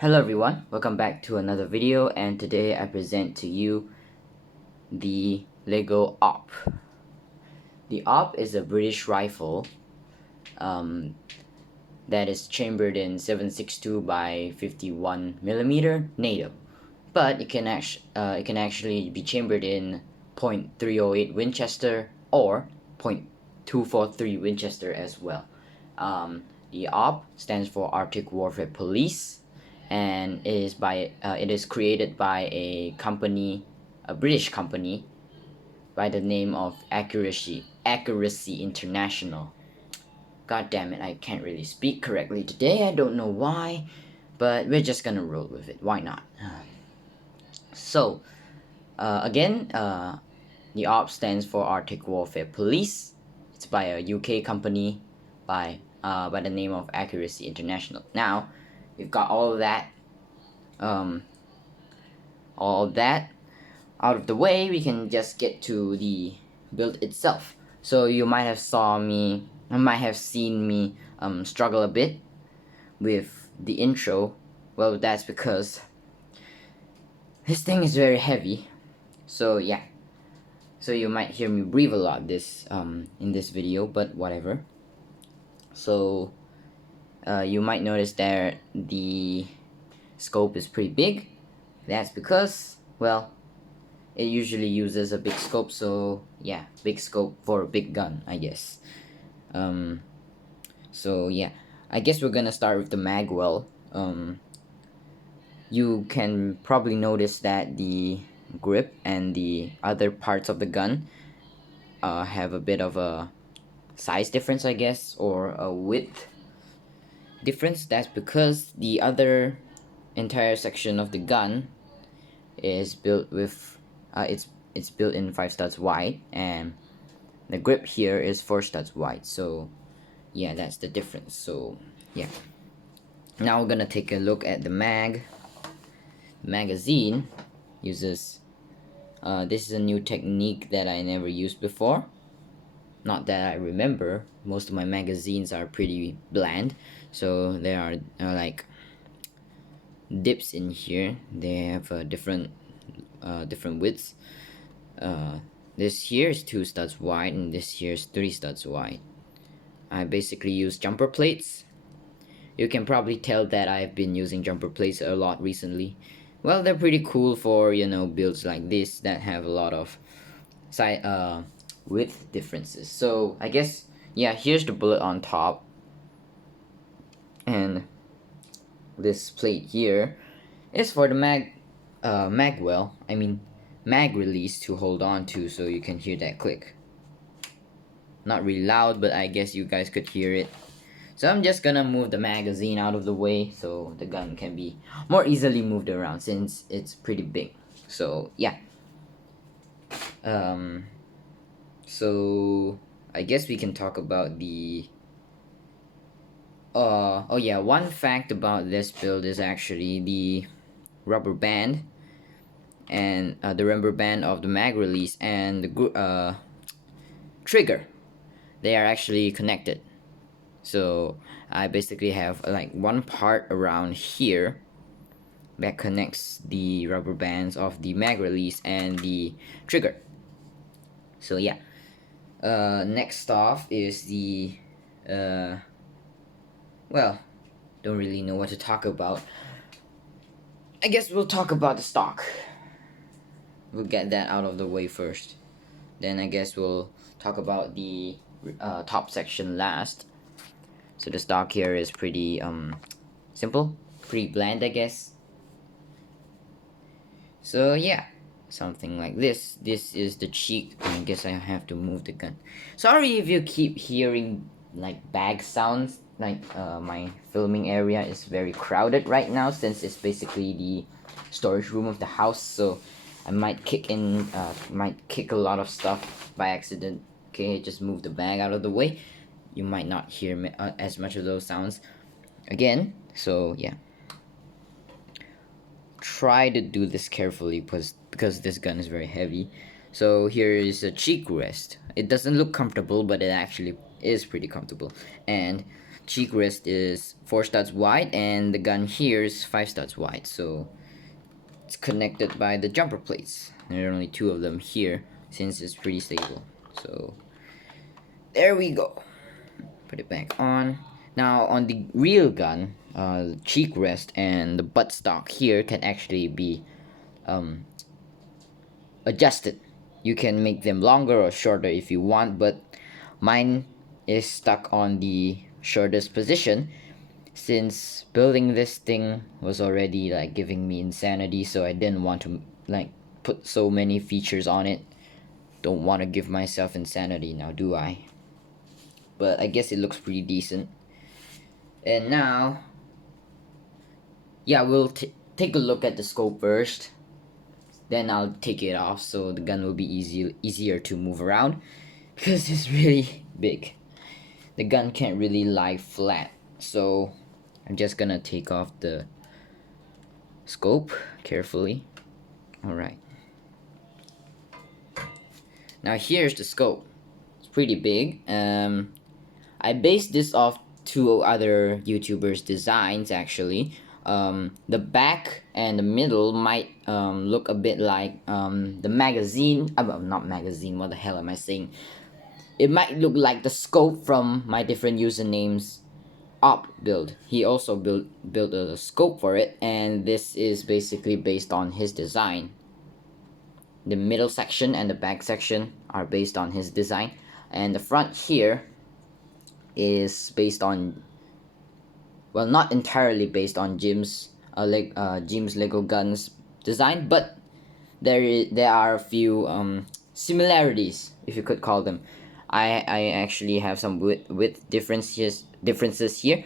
Hello everyone, welcome back to another video, and today I present to you the Lego AWP. The AWP is a British rifle that is chambered in 7.62 by 51mm NATO, but it can actually be chambered in .308 Winchester or .243 Winchester as well. The AWP stands for Arctic Warfare Police, and it is created by a British company by the name of Accuracy International. God damn it, I can't really speak correctly today. I don't know why, but we're just gonna roll with it. Why not? So, again, the ARP stands for Arctic Warfare Police. It's by a UK company by the name of Accuracy International. Now, we've got all of that out of the way. We can just get to the build itself. So you might have seen me struggle a bit with the intro. Well, that's because this thing is very heavy. So yeah, so you might hear me breathe a lot in this video, but whatever. So you might notice that the scope is pretty big. That's because, well, it usually uses a big scope, so yeah, big scope for a big gun, I guess. So yeah, I guess we're gonna start with the mag well. You can probably notice that the grip and the other parts of the gun have a bit of a size difference, I guess, or a width difference. That's because the other entire section of the gun is built with it's built in 5 studs wide, and the grip here is 4 studs wide. So yeah, that's the difference. So yeah, now we're gonna take a look at the magazine. Uses this is a new technique that I never used before. Not that I remember. Most of my magazines are pretty bland, so there are like dips in here. They have different widths. This here is 2 studs wide, and this here is 3 studs wide. I basically use jumper plates. You can probably tell that I've been using jumper plates a lot recently. Well, they're pretty cool for, builds like this that have a lot of width differences. So I guess, yeah, here's the bullet on top, and this plate here is for the mag release to hold on to, so you can hear that click. Not really loud, but I guess you guys could hear it. So I'm just gonna move the magazine out of the way so the gun can be more easily moved around since it's pretty big. So yeah. So I guess we can talk about the oh yeah, one fact about this build is actually the rubber band, and the rubber band of the mag release and the trigger, they are actually connected. So I basically have like one part around here that connects the rubber bands of the mag release and the trigger. So yeah, next off is the well, don't really know what to talk about. I guess we'll talk about the stock. We'll get that out of the way first. Then I guess we'll talk about the top section last. So the stock here is pretty simple, pretty bland, I guess. So yeah, something like this. This is the cheek. I guess I have to move the gun. Sorry if you keep hearing like bag sounds. Like my filming area is very crowded right now since it's basically the storage room of the house. So I might kick a lot of stuff by accident. Okay, just move the bag out of the way. You might not hear as much of those sounds again. So yeah, try to do this carefully because this gun is very heavy. So here is a cheek rest. It doesn't look comfortable, but it actually is pretty comfortable. And cheek rest is 4 studs wide, and the gun here is 5 studs wide, so it's connected by the jumper plates. There are only 2 of them here since it's pretty stable. So there we go. Put it back on. Now on the real gun, the cheek rest and the buttstock here can actually be adjusted. You can make them longer or shorter if you want, but mine is stuck on the shortest position since building this thing was already like giving me insanity, so I didn't want to like put so many features on it. Don't want to give myself insanity now, do I? But I guess it looks pretty decent. And now, yeah, we'll take a look at the scope first. Then I'll take it off so the gun will be easier to move around because it's really big. The gun can't really lie flat, so I'm just gonna take off the scope carefully. Alright. Now here's the scope. It's pretty big. I based this off 2 other YouTubers' designs actually. The back and the middle might look a bit like the magazine. Not magazine, what the hell am I saying? It might look like the scope from my different usernames AWP build. He also built a scope for it, and this is basically based on his design. The middle section and the back section are based on his design, and the front here is based on, well, not entirely based on Jim's Lego guns design, but there are a few similarities, if you could call them. I actually have some width differences here.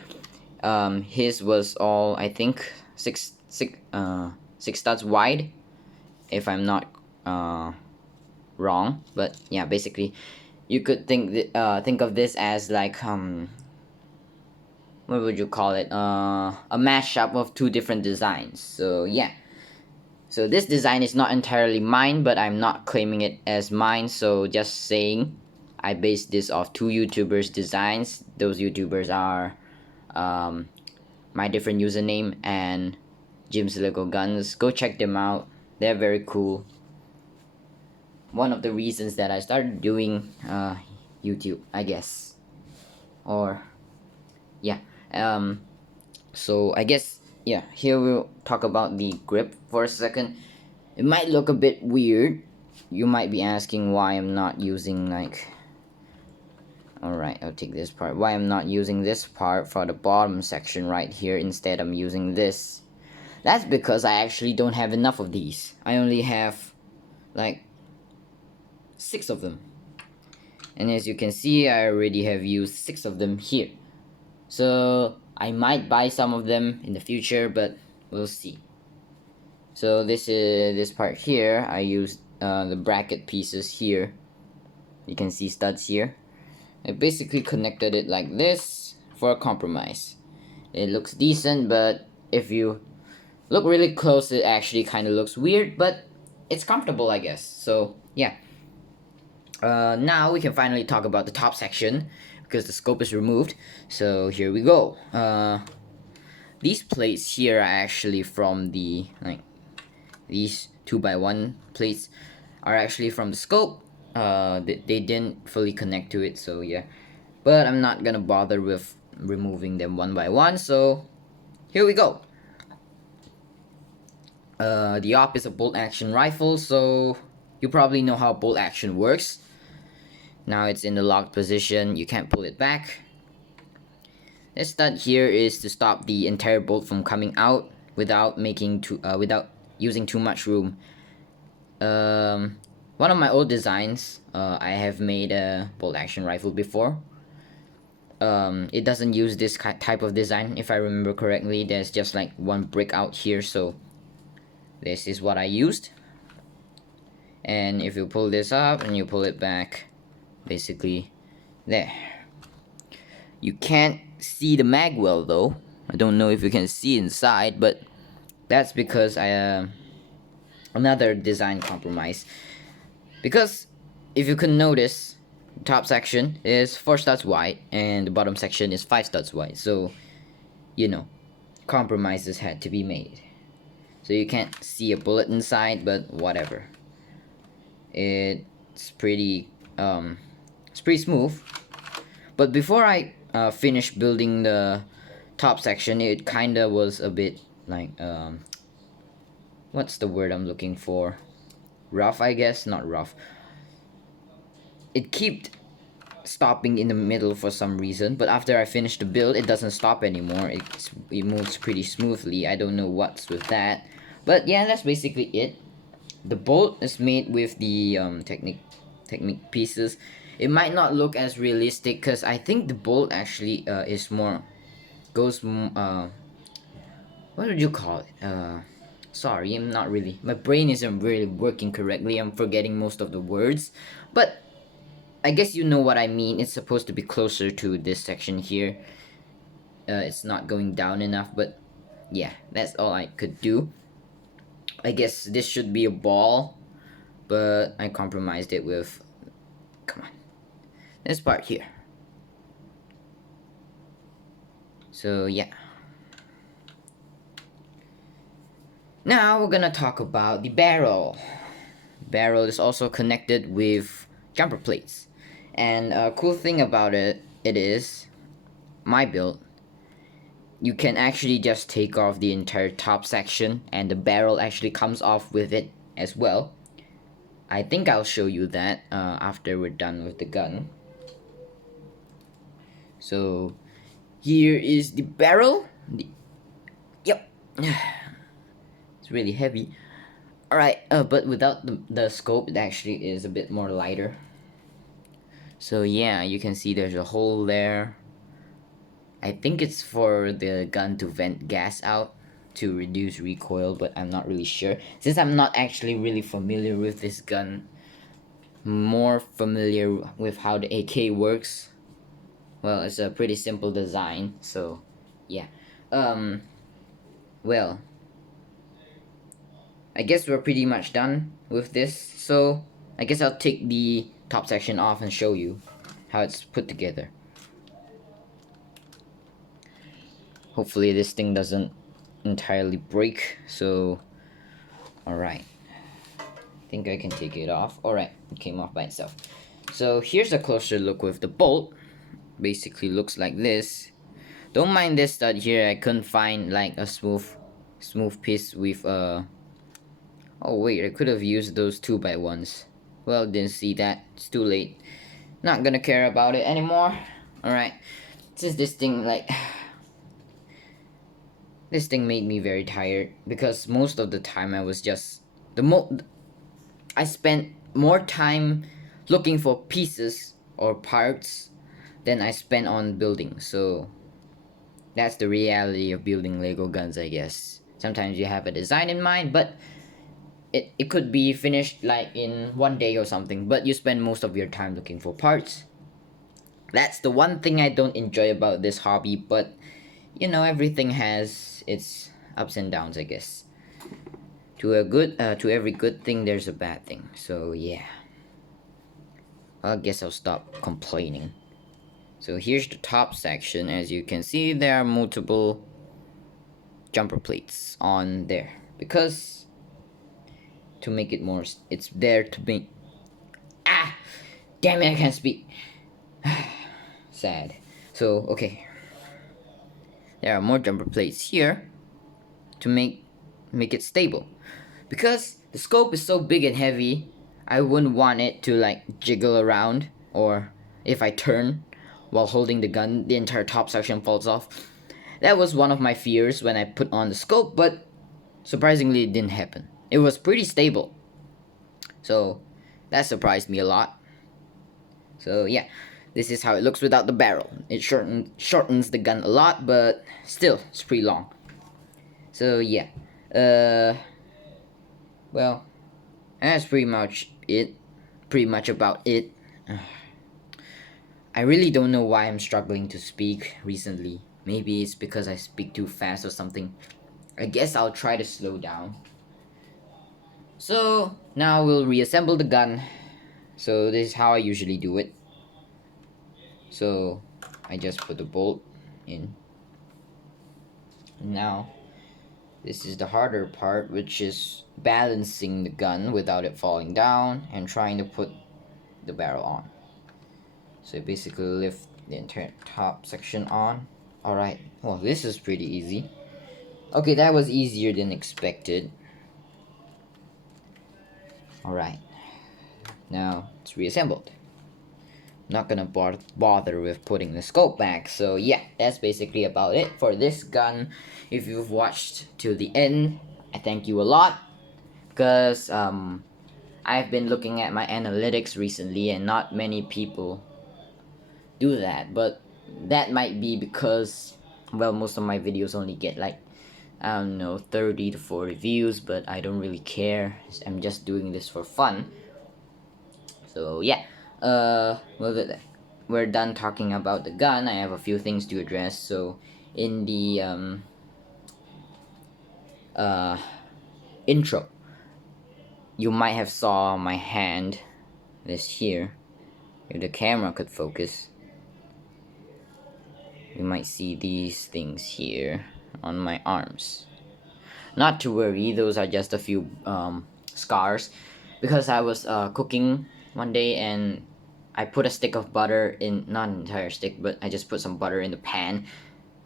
His was all, I think, six studs wide, if I'm not wrong. But yeah, basically you could think of this as like what would you call it, a mashup of 2 different designs. So yeah, so this design is not entirely mine, but I'm not claiming it as mine, so just saying I based this off 2 YouTubers designs. Those YouTubers are my different username and Jim's Lego Guns. Go check them out, they're very cool. One of the reasons that I started doing YouTube, I guess. Or yeah, so I guess, yeah, here we'll talk about the grip for a second. It might look a bit weird. You might be asking why I'm not using like, alright, I'll take this part, why I'm not using this part for the bottom section right here. Instead I'm using this. That's because I actually don't have enough of these. I only have like 6 of them, and as you can see, I already have used 6 of them here. So I might buy some of them in the future, but we'll see. So this part here, I used the bracket pieces here. You can see studs here. I basically connected it like this for a compromise. It looks decent, but if you look really close, it actually kind of looks weird, but it's comfortable, I guess. So yeah. Now we can finally talk about the top section because the scope is removed. So here we go. These plates here are actually from the, like, these 2x1 plates are actually from the scope. They didn't fully connect to it, so yeah. But I'm not gonna bother with removing them one by one, so here we go. The AWP is a bolt action rifle, so you probably know how bolt action works. Now it's in the locked position, you can't pull it back. This stud here is to stop the entire bolt from coming out without using too much room. One of my old designs, I have made a bolt action rifle before. It doesn't use this type of design, if I remember correctly. There's just like one brick out here, so this is what I used. And if you pull this up and you pull it back, basically there. You can't see the mag well though. I don't know if you can see inside, but that's because I another design compromise. Because if you can notice, top section is 4 studs wide and the bottom section is 5 studs wide. So, you know, compromises had to be made. So you can't see a bullet inside, but whatever. It's pretty smooth. But before I finish building the top section, it kinda was a bit like what's the word I'm looking for? Rough, I guess. Not rough. It kept stopping in the middle for some reason, but after I finish the build, it doesn't stop anymore. It moves pretty smoothly. I don't know what's with that, but yeah, that's basically it. The bolt is made with the technique pieces. It might not look as realistic because I think the bolt actually is more goes what would you call it? Sorry, I'm not really. My brain isn't really working correctly. I'm forgetting most of the words, but I guess you know what I mean. It's supposed to be closer to this section here. It's not going down enough, but yeah, that's all I could do. I guess this should be a ball, but I compromised it with, come on, this part here. So yeah. Now we're gonna talk about the barrel. The barrel is also connected with jumper plates. And a cool thing about it is, my build, you can actually just take off the entire top section and the barrel actually comes off with it as well. I think I'll show you that after we're done with the gun. So here is the barrel. Yep. It's really heavy. Alright, but without the scope, it actually is a bit more lighter. So yeah, you can see there's a hole there. I think it's for the gun to vent gas out to reduce recoil, but I'm not really sure. Since I'm not actually really familiar with this gun, more familiar with how the AK works. Well, it's a pretty simple design, so yeah. Well, I guess we're pretty much done with this, so I guess I'll take the top section off and show you how it's put together. Hopefully this thing doesn't entirely break, so alright. I think I can take it off. Alright, it came off by itself. So here's a closer look with the bolt. Basically looks like this. Don't mind this stud here, I couldn't find like a smooth piece with oh wait, I could have used those 2x1s. Well, didn't see that. It's too late. Not gonna care about it anymore. Alright. Since this thing like this thing made me very tired because most of the time I was just I spent more time looking for pieces or parts than I spent on building. So that's the reality of building Lego guns, I guess. Sometimes you have a design in mind, but it could be finished like in one day or something, but you spend most of your time looking for parts. That's the one thing I don't enjoy about this hobby, but you know, everything has its ups and downs, I guess. To every good thing there's a bad thing. So yeah, I guess I'll stop complaining. So here's the top section. As you can see, there are multiple jumper plates on there because to make it more, it's there to make, damn it, I can't speak. Sad. So okay, there are more jumper plates here to make it stable. Because the scope is so big and heavy, I wouldn't want it to like jiggle around, or if I turn while holding the gun, the entire top section falls off. That was one of my fears when I put on the scope, but surprisingly it didn't happen. It was pretty stable. So that surprised me a lot. So yeah, this is how it looks without the barrel. It shortens the gun a lot, but still, it's pretty long. So yeah, well, that's pretty much it. Pretty much about it. I really don't know why I'm struggling to speak recently. Maybe it's because I speak too fast or something. I guess I'll try to slow down. So now we'll reassemble the gun. So this is how I usually do it. So I just put the bolt in. Now this is the harder part, which is balancing the gun without it falling down and trying to put the barrel on. So basically lift the entire top section on. Alright, well, this is pretty easy. Okay, that was easier than expected. Alright, now it's reassembled. Not gonna bother with putting the scope back. So yeah, that's basically about it for this gun. If you've watched to the end, I thank you a lot, because I've been looking at my analytics recently and not many people do that, but that might be because, well, most of my videos only get like, I don't know, 30 to 40 views, but I don't really care. I'm just doing this for fun. So yeah, well, we're done talking about the gun. I have a few things to address. So in the intro, you might have saw my hand, this here. If the camera could focus, you might see these things here on my arms. Not to worry, those are just a few scars, because I was cooking one day and I put a stick of butter in, not an entire stick, but I just put some butter in the pan.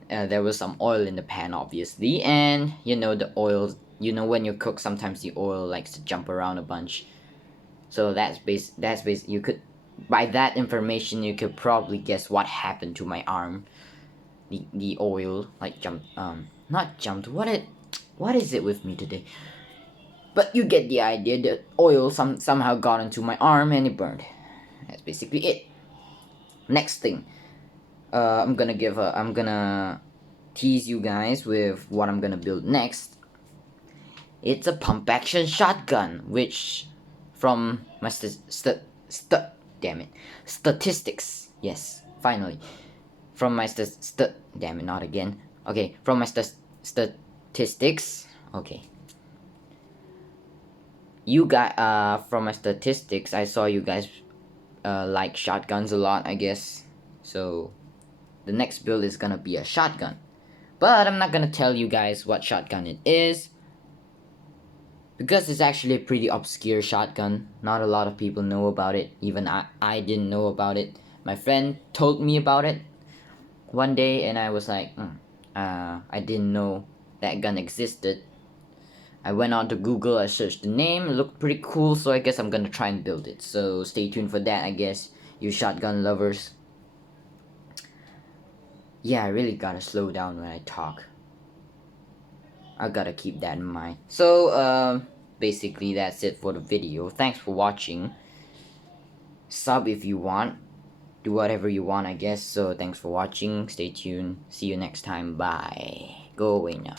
There was some oil in the pan, obviously, and you know the oil, you know when you cook, sometimes the oil likes to jump around a bunch. So that's you could, by that information, you could probably guess what happened to my arm. The oil like jumped, not jumped, what is it with me today? But you get the idea. The oil somehow got into my arm and it burned. That's basically it. Next thing, I'm gonna tease you guys with what I'm gonna build next. It's a pump action shotgun, which from my statistics. Yes, finally. From my damn it, not again. Okay, from my statistics. Okay. You guys, from my statistics, I saw you guys like shotguns a lot, I guess. So the next build is gonna be a shotgun, but I'm not gonna tell you guys what shotgun it is, because it's actually a pretty obscure shotgun. Not a lot of people know about it. Even I didn't know about it. My friend told me about it one day and I was like, I didn't know that gun existed. I went on to Google, I searched the name, it looked pretty cool, so I guess I'm gonna try and build it. So stay tuned for that, I guess, you shotgun lovers. Yeah, I really gotta slow down when I talk. I gotta keep that in mind. So, basically that's it for the video. Thanks for watching. Sub if you want. Do whatever you want, I guess. So thanks for watching. Stay tuned. See you next time. Bye. Go away now.